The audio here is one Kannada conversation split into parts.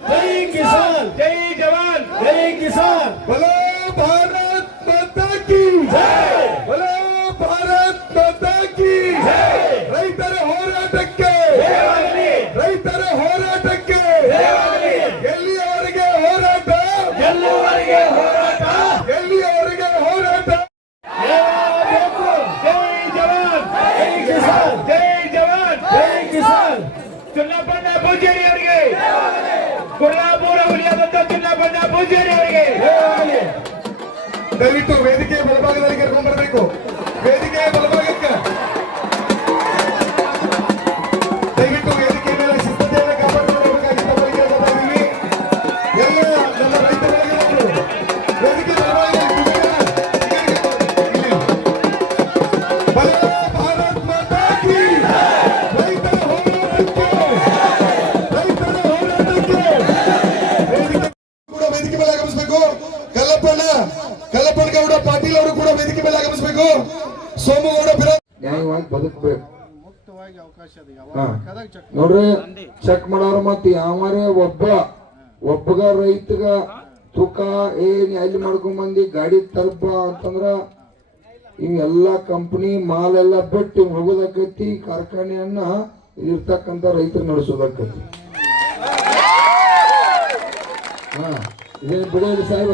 जय किसान ಜೈ ಜವಾನ್ जय किसान बोलो भारत माता की जय बोलो भारत माता की जय ರೈತರ ಹೋರಾಟಕ್ಕೆ ಜಯವಾಗಲಿ ರೈತರ ಹೋರಾಟಕ್ಕೆ ಜಯವಾಗಲಿ ಎಲ್ಲಿಯವರೆಗೆ ಹೋರಾಟ ಎಲ್ಲುವರೆಗೆ ಹೋರಾಟ ಎಲ್ಲಿಯವರೆಗೆ ಹೋರಾಟ ಬೇಕು ಜೈ ಜವಾನ್ ಜೈ ಕಿಸಾನ್ ಜೈ ಜವಾನ್ ಜೈ ಕಿಸಾನ್ ಚುನ್ನಪ್ಪಣ್ಣ ಪೂಜಾರಿ ಅವರಿಗೆ ಕೊಲ್ಲಾಪುರ ಹುಲಿಯಾದಂತ ಚುನ್ನಪ್ಪಣ್ಣ ಪೂಜಾರಿ ಅವರಿಗೆ. ದಯವಿಟ್ಟು ವೇದಿಕೆ ಬಲಭಾಗದಲ್ಲಿ ಕರ್ಕೊಂಡ್ ನೋಡ್ರಿ ಚೆಕ್ ಮಾಡೋರು ಮತ್ ಯಾವರೇ ಒಬ್ಬ ಒಬ್ಬಗ ರೈತಗ ತೂಕ ಏನ್ ಎಲ್ಲಿ ಮಾಡ್ಕೊಂಬಂದಿ ಗಾಡಿ ತಲುಪ ಅಂತಂದ್ರ ಇವೆಲ್ಲ ಕಂಪನಿ ಮಾಲ್ ಎಲ್ಲ ಬಿಟ್ಟು ಹೋಗೋದಕ್ಕೈತಿ ಕಾರ್ಖಾನೆಯನ್ನ ಇರ್ತಕ್ಕಂತ ರೈತರು ನಡೆಸೋದಕ್ಕೈತಿ. ಹಾ ಇದೇನು ಬಿಡೋದು ಸಾಹೇಬ?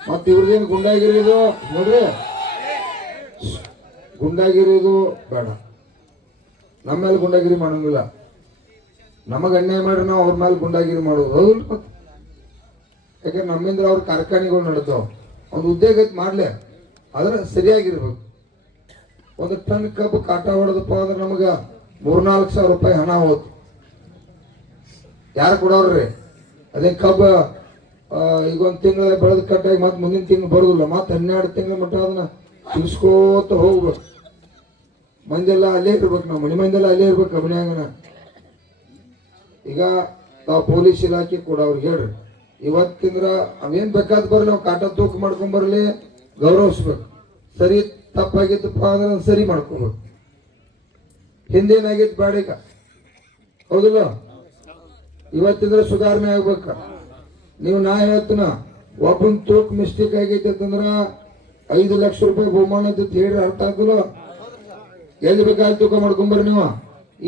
ಮತ್ ಇವ್ರದೇನು ಗುಂಡಾಗಿರೋದು? ನೋಡ್ರಿ. ಗುಂಡಾಗಿರೋದು ಬೇಡ. ನಮ್ಮ ಮೇಲೆ ಗುಂಡಾಗಿರಿ ಮಾಡಂಗಿಲ್ಲ ನಮಗೆ ಅನ್ಯಾಯ ಮಾಡ್ರಿ ನಾವು ಅವ್ರ ಮೇಲೆ ಗುಂಡಾಗಿರಿ ಮಾಡೋದು ಮತ್ತೆ ಯಾಕಂದ್ರೆ ನಮ್ಮಿಂದ ಅವ್ರ ಕಾರ್ಖಾನೆಗಳು ನಡೆದವು. ಒಂದು ಉದ್ಯೋಗ ಮಾಡ್ಲೆ. ಆದ್ರೆ ಸರಿಯಾಗಿರ್ಬೇಕು. ಒಂದು ಟನ್ ಕಬ್ಬು ಕಾಟ ಹೊಡೆದಪ್ಪ ಅಂದ್ರೆ ನಮಗ ಮೂರ್ನಾಲ್ಕು ಸಾವಿರ ರೂಪಾಯಿ ಹಣ ಹೋಯ್ತು ಯಾರು ಕೊಡೋರ್ರಿ ಅದೇ ಕಬ್ಬ ಈಗ ಒಂದು ತಿಂಗಳ ಬೆಳೆದ ಕಟ್ಟಾಗಿ ಮತ್ತೆ ಮುಂದಿನ ತಿಂಗಳು ಬರೋದಿಲ್ಲ. ಮತ್ತೆ ಹನ್ನೆರಡು ತಿಂಗಳ ಮಟ್ಟ ಅದನ್ನ ತಿಳಿಸ್ಕೋತ ಹೋಗ್ಬೇಕು. ಮಂದೆಲ್ಲ ಅಲ್ಲೇ ಇರ್ಬೇಕು ನಾವು. ಮನೆ ಮಂದೆಲ್ಲ ಅಲ್ಲೇ ಇರ್ಬೇಕು ಕಬ್ಬಿಣ್ಯಾಗನ ಈಗ ತಾವು ಪೊಲೀಸ್ ಇಲಾಖೆ ಕೂಡ ಅವ್ರಿಗೆ ಹೇಳ್ರಿ. ಇವತ್ತಿಂದ್ರ ಅವೇನ್ ಬೇಕಾದ್ ಬರ್ರಿ ನಾವು ಕಾಟ ತೂಕ ಮಾಡ್ಕೊಂಡ್ ಬರ್ಲಿ, ಗೌರವಿಸ್ಬೇಕು. ಸರಿ, ತಪ್ಪಾಗಿತ್ತಪ್ಪ ಅಂದ್ರೆ ಸರಿ ಮಾಡ್ಕೊಬೇಕು. ಹಿಂದೇನಾಗಿತ್ತು ಬಾಡಿಗ ಹೌದಿಲ್ಲ? ಇವತ್ತಿಂದ್ರ ಸುಧಾರಣೆ ಆಗ್ಬೇಕ. ನೀವು ನಾ ಹೇಳ್ತೀನ, ಒಬ್ಬನ್ ತೂಕ ಮಿಸ್ಟೇಕ್ ಆಗೈತೆ ಅಂತಂದ್ರ ಐದು ಲಕ್ಷ ರೂಪಾಯಿ ಬಹುಮಾನ ಅಂತ ಹೇಳಿ ಅರ್ಥ ಆಗ್ತಲ್ಲ ಎಲ್ಲಿ ಬೇಕಾದ್ರೆ ತೂಕ ಮಾಡ್ಕೊಂಬರ್ರಿ ನೀವು.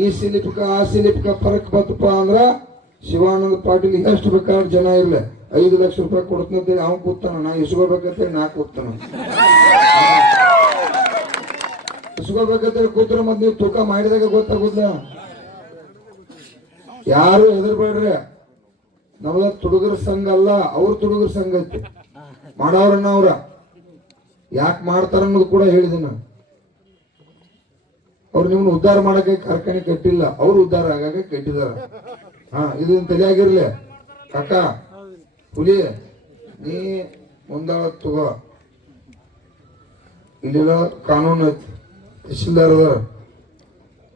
ಈ ಸಿಲಿಪ್ಕ ಆ ಸಿಲಿಪ್ಕ ಫರಕ್ ಬತ್ತಪ್ಪ ಅಂದ್ರ ಶಿವಾನಂದ ಪಾಟೀಲ್ ಎಷ್ಟು ಬೇಕಾದ್ರೆ ಜನ ಇರ್ಲಿ. ಐದು ಲಕ್ಷ ರೂಪಾಯಿ ಕೊಡ್ತೀನಿ ಅವ್ನು ಕೂತಾನ. ನಾ ಇಸ್ಕೋಬೇಕಂತೇಳಿ ನಾ ಕೂತಾನ. ಇಸ್ಕೋಬೇಕಂತೇಳಿ ಕೂತ್ರ ಮತ್ತೆ ನೀವು ತೂಕ ಮಾಡಿದಾಗ ಗೊತ್ತಾಗುದಿಲ್ಲ. ಯಾರು ಹೆದರ್ಬೇಡ್ರಿ. ನಮ್ದ ತುಡುಗರ ಸಂಘ ಅಲ್ಲ, ಅವ್ರ ತುಡುಗರ ಸಂಘ ಐತಿ. ಮಾಡವ್ರನ್ನ ಅವ್ರ. ಯಾಕೆ ಮಾಡ್ತಾರ ಅನ್ನೋದು ಕೂಡ ಹೇಳಿದೆ ನಾನು. ಅವ್ರು ನಿಮ್ಮನ್ನ ಉದ್ಧಾರ ಮಾಡಕ್ಕೆ ಕಾರ್ಖಾನೆ ಕಟ್ಟಿಲ್ಲ, ಅವ್ರು ಉದ್ಧಾರ ಆಗಾಗ ಕಟ್ಟಿದಾರ. ಹಾ ಇದನ್ನ ತಲೆಯಾಗಿರ್ಲಿ ಕಾಕ, ಹುಲಿ, ನೀ ಮುಂದಾಳ ತಗೋ. ಇಲ್ಲೆಲ್ಲ ಕಾನೂನು ತಹಶೀಲ್ದಾರ್ ಅದಾರ.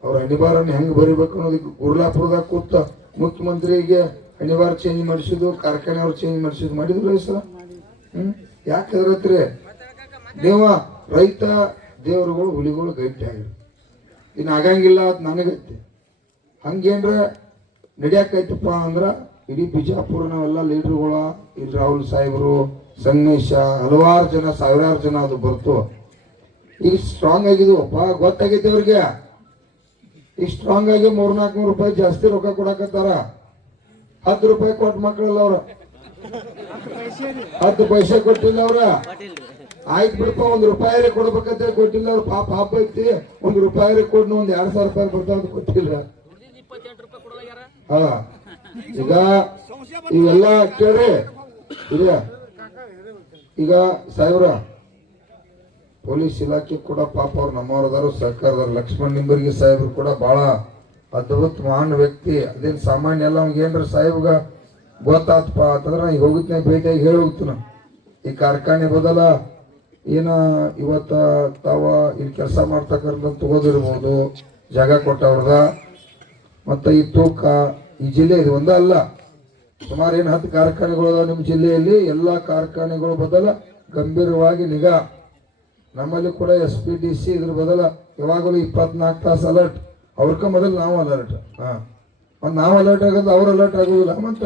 ಅವ್ರ ಅನಿವಾರ್ಯನ ಹೆಂಗ್ ಬರಿಬೇಕು ಅನ್ನೋದಕ್ಕೆ ಗುರ್ಲಾಪುರದಾಗ ಕೂತ ಮುಖ್ಯಮಂತ್ರಿಗೆ ಅನಿವಾರ್ಯ ಚೇಂಜ್ ಮಾಡಿಸಿದ್ದು, ಕಾರ್ಖಾನೆ ಅವ್ರು ಚೇಂಜ್ ಮಾಡಿಸಿದ್ರು ಮಾಡಿದ್ರು ಸರ್ ಹ್ಮ್? ಯಾಕೆ ಹೆದರತ್ರಿ? ದೇವ, ರೈತ ದೇವರುಗಳು ಹುಲಿಗಳು ಗಟ್ಟಿ ಆಗಿರು ಇನ್ನು ಆಗಂಗಿಲ್ಲ ಅದು ನನಗೈತಿ ಹಂಗೇನ್ರ ನಡಿಯಾಕೈತಪ್ಪ ಅಂದ್ರೆ ಇಡೀ ಬಿಜಾಪುರ ನಾವೆಲ್ಲ ಲೀಡರ್ಗಳ ಇಲ್ಲಿ ರಾಹುಲ್ ಸಾಹೇಬರು ಸಂಗಮೇಶ ಹಲವಾರು ಜನ, ಸಾವಿರಾರು ಜನ ಅದು ಬರ್ತು. ಈಗ ಸ್ಟ್ರಾಂಗ್ ಆಗಿದ್ವಪ್ಪ, ಗೊತ್ತಾಗೈತೆ ಅವ್ರಿಗೆ ಈಗ ಸ್ಟ್ರಾಂಗ್ ಆಗಿ ಮೂರ್ನಾಲ್ಕು ನೂರು ರೂಪಾಯಿ ಜಾಸ್ತಿ ರೊಕ್ಕ ಕೊಡಕತ್ತಾರ. ಹತ್ತು ರೂಪಾಯಿ ಕೊಟ್ಟು ಮಕ್ಕಳಲ್ಲ ಅವ್ರ. ಹತ್ತು ಪೈಸೆ ಕೊಟ್ಟಿಲ್ಲ ಅವ್ರ. ಆಯ್ತು ಬಿಡಪ್ಪ, ಒಂದು ರೂಪಾಯಿ ಕೊಡ್ಬೇಕಂತ ಕೊಟ್ಟಿಲ್ಲ ಅವ್ರು. ಪಾಪ ಹಬ್ಬ ಐತಿ, ಒಂದು ರೂಪಾಯಿ ಕೊಡ್ ಒಂದ್ ಎರಡ್ ಸಾವಿರ ರೂಪಾಯಿ ಬರ್ತಾ ಅಂತ ಕೊಟ್ಟಿಲ್ಲ. ಹಾ. ಈಗ ಇವೆಲ್ಲ ಕೇಳ್ರಿ ಈಗ ಸಾಹೇಬ್ರ, ಪೊಲೀಸ್ ಇಲಾಖೆ ಕೂಡ ಪಾಪ ಅವ್ರು ನಮ್ಮವ್ರದಾರು, ಸರ್ಕಾರದವ್ರು. ಲಕ್ಷ್ಮಣ್ ನಿಂಬರ್ಗಿ ಸಾಹೇಬ್ರು ಕೂಡ ಬಹಳ ಅದ್ಭುತ ಮಹಾನ್ ವ್ಯಕ್ತಿ. ಅದೇನ್ ಸಾಮಾನ್ಯ ಎಲ್ಲ ಅವ್ನಿಗೆ ಏನ್ರ ಸಾಹೇಬ್ಗ? ಗೊತ್ತಾತಪ್ಪ. ಅಂತಂದ್ರೆ ಈಗ ಹೋಗಿದ್ನ, ಭೇಟಿಯಾಗಿ ಹೇಳಿ ಹೋಗ್ತೀನಿ. ಈ ಕಾರ್ಖಾನೆ ಬದಲ ಏನ ಇವತ್ತ ತಾವ ಇಲ್ಲಿ ಕೆಲಸ ಮಾಡ್ತಕ್ಕಂಥ ತಗೋದಿರ್ಬೋದು, ಜಾಗ ಕೊಟ್ಟವ್ರದ. ಮತ್ತು ಈ ತೂಕ ಈ ಜಿಲ್ಲೆ ಇದು ಒಂದೇ ಅಲ್ಲ ಸುಮಾರು ಏನು ಹತ್ತು ಕಾರ್ಖಾನೆಗಳು ನಿಮ್ಮ ಜಿಲ್ಲೆಯಲ್ಲಿ, ಎಲ್ಲ ಕಾರ್ಖಾನೆಗಳು ಬದಲ ಗಂಭೀರವಾಗಿ ನಿಗಾ. ನಮ್ಮಲ್ಲಿ ಕೂಡ ಎಸ್ ಪಿ ಡಿ ಸಿ ಇದ್ರ ಬದಲ ಯಾವಾಗಲೂ ಇಪ್ಪತ್ನಾಲ್ಕು ತಾಸು ಅಲರ್ಟ್ ಅವ್ರಕ ಮೊದಲು ನಾವು ಅಲರ್ಟ್ ಹಾ. ಮತ್ತು ನಾವು ಅಲರ್ಟ್ ಆಗೋದು ಅವ್ರು ಅಲರ್ಟ್ ಆಗೋದಿಲ್ಲ ಮಂತ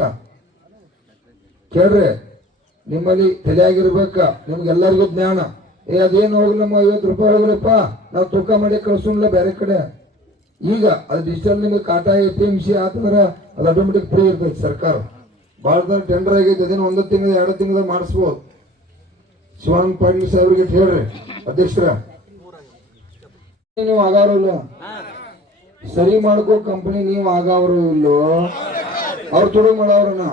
ಕೇಳ್ರಿ. ನಿಮ್ಮಲ್ಲಿ ತಲೆಯಾಗಿರ್ಬೇಕ, ನಿಮ್ಗೆಲ್ಲರಿಗೂ ಜ್ಞಾನ. ಏ, ಅದೇನು ಹೋಗ್ಲಿ ನಮ್ಮ ಐವತ್ತು ರೂಪಾಯಿ ಹೋಗ್ರಪ್ಪ ನಾವು ತೂಕ ಮಾಡಿ ಕಳ್ಸೋಣ ಬೇರೆ ಕಡೆ. ಈಗ ಅದು ಡಿಜಿಟಲ್ ನಿಮಗೆ ಕಾಟ ಎ ಪಿ ಎಂ ಸಿ ಆತಂದ್ರೆ ಅದು ಆಟೋಮೆಟಿಕ್ ಫ್ರೀ ಇರ್ತೈತಿ ಸರ್ಕಾರ. ಭಾಳ ಟೆಂಡರ್ ಆಗೈತೆ ಅದೇನು ಒಂದು ತಿಂಗಳ, ಎರಡು ತಿಂಗಳ ಮಾಡಿಸ್ಬೋದು. ಶಿವಾನಂದ ಪಾಟೀಲ್ ಸಾಹೇಬ್ರಿಗೆ ಹೇಳ್ರಿ, ಅಧ್ಯಕ್ಷರ. ನೀವು ಆಗಾರು ಇಲ್ಲ? ಸರಿ ಮಾಡ್ಕೋ ಕಂಪನಿ ನೀವು ಆಗಾವ್ರು ಇಲ್ಲೋ? ಅವ್ರು ತೊಡಗ ಮಾಡವ್ರನ್ನ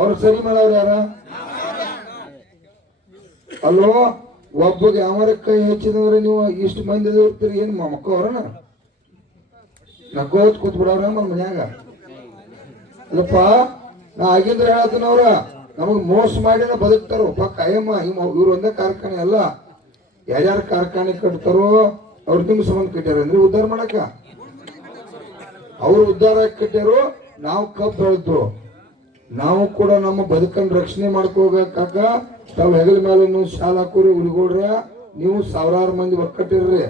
ಅವ್ರು ಸರಿ ಮಾಡವ್ರು ಯಾರ? ಅಲ್ಲೋ, ಒಬ್ಬಗೆ ಯಾವರ ಕೈ ನೀವು ಇಷ್ಟು ಮಂದಿ ಇರ್ತೀರಿ? ಏನು ಮಕ್ಕವ್ರನ ನಕ್ಕೋತ್ ಕೂತ್ ಬಿಡವ್ರ ನಮ್ಮ ಮನ್ಯಾಗ. ಅಲ್ಲಪ್ಪ, ನಾ ಆಗಿಂದ್ರ ಹೇಳತ್ತನವ್ರ ನಮಗ್ ಮೋಸ ಮಾಡಿನ ಬದುಕ್ತಾರೋ. ಒಬ್ಬ ಕಾಯಮ್ಮ ಇವ್ರು ಒಂದೇ ಕಾರ್ಖಾನೆ ಅಲ್ಲ. ಯಾರ್ಯಾರು ಕಾರ್ಖಾನೆ ಕಟ್ತಾರೋ, ಅವ್ರ ನಿಮ್ ಸಂಬಂಧ ಕಟ್ಟ್ಯಾರ ಅಂದ್ರೆ ಉದ್ಧಾರ ಮಾಡಕ ಅವ್ರು ಉದ್ಧಾರ ಕಟ್ಟ್ಯಾರೋ ನಾವು ಕಬ್ಬು ಬೆಳೆದ್ರು. ನಾವು ಕೂಡ ನಮ್ಮ ಬದುಕನ್ನು ರಕ್ಷಣೆ ಮಾಡ್ಕೋಬೇಕಾಗ ತಾವ್ ಹೆಗಲ ಮೇಲೆ ನೀವು ಶಾಲ ಹಾಕೋರಿ ಉಳಿಗೋಡ್ರ ನೀವು ಸಾವಿರಾರು ಮಂದಿ ಒಕ್ಕಟ್ಟಿರ್ರಿ.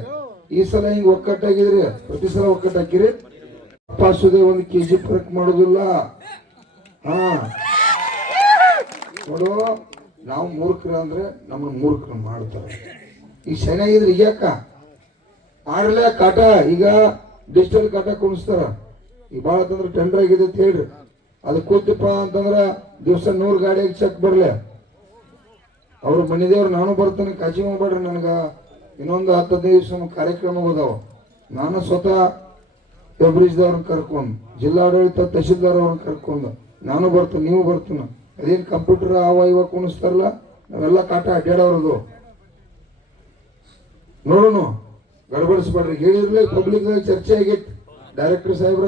ಈ ಸಲ ಹಿಂಗ್ ಒಕ್ಕಟ್ಟಾಗಿದ್ರಿ, ಪ್ರತಿ ಸಲ ಒಕ್ಕಟ್ಟಾಕಿರಿ. ಪಾಸುದೇ ಒಂದು ಕೆಜಿ ಫರಕ್ ಮಾಡೋದಿಲ್ಲ. ಹಾ. ನೋಡು, ನಾವು ಮೂರ್ಖರ ಅಂದ್ರೆ ನಮ್ಮ ಮೂರ್ಖರು ಮಾಡ್ತಾರೆ. ಈಗ ಚೆನ್ನಾಗಿದ್ರಿ ಈಗ ಮಾಡ್ರಲ್ಲ ಕಾಟ, ಈಗ ಡಿಜಿಟಲ್ ಕಾಟ ಕುಣಿಸ್ತಾರ. ಈಗ ಭಾಳ ತಂದ್ರೆ ಟೆಂಡರ್ ಆಗಿದೆ ಅಂತ ಹೇಳ್ರಿ. ಅದು ಕೂತಿಪ್ಪ ಅಂತಂದ್ರೆ ದಿವಸ ನೂರು ಗಾಡಿ ಚೆಕ್ ಬರ್ಲಿ. ಅವ್ರ ಮನೆ ದೇವ್ರು ನಾನು ಬರ್ತೇನೆ, ಕಾಜಿ ಹೋಗ್ಬೇಡ್ರಿ ನನಗೆ. ಇನ್ನೊಂದು ಹತ್ತು ಹದಿನೈದು ಕಾರ್ಯಕ್ರಮ ಹೋದಾವ. ನಾನು ಸ್ವತಃ ಫೆಬ್ರಿಜ್ದವ್ರನ್ನ ಕರ್ಕೊಂಡು, ಜಿಲ್ಲಾಡಳಿತ ತಹಶೀಲ್ದಾರ್ ಅವ್ರನ್ನ ಕರ್ಕೊಂಡು, ನಾನು ಬರ್ತೇನೆ, ನೀವು ಬರ್ತೀನಿ. ಅದೇನು ಕಂಪ್ಯೂಟರ್ ಅವ ಇವ ಕುಣಿಸ್ತಾರಲ್ಲ, ನಾವೆಲ್ಲ ಕಾಟ ಅಡ್ಡಾಡೋರದು ನೋಡೋಣ ಗಡಬಡಿಸ್ಬೇಡ್ರಿ. ಹೇಳಿರ್ಲಿ ಪಬ್ಲಿಕ್ ಚರ್ಚೆ ಆಗೈತಿ ಡೈರೆಕ್ಟರ್ ಸಾಹೇಬ್ರ